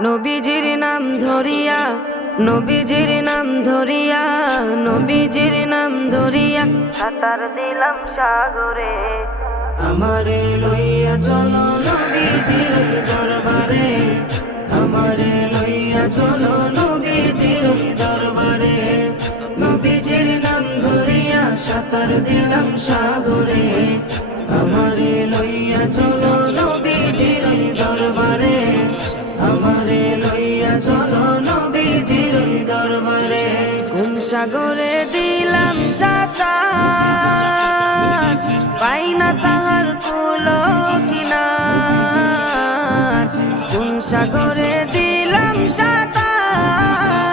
নবীজির নাম ধরিয়া, নবীজির নাম ধরিয়া, নবীজির নাম ধরিয়া সাঁতার দিলাম সাগরে। আমারে লইয়া চলো নবীজির দরবারে, আমারে লইয়া চলো নবীজির দরবারে। নবীজির নাম ধরিয়া সাঁতার দিলাম সাগরে। আমারে লইয়া চলো নবীজির দরবারে, আমারে লইয়া চলো নবীজির দরবারে। কোন সাগরে দিলাম সাঁতার, পাই না তাহার কুলো কিনার। কোন সাগরে দিলাম সাঁতার,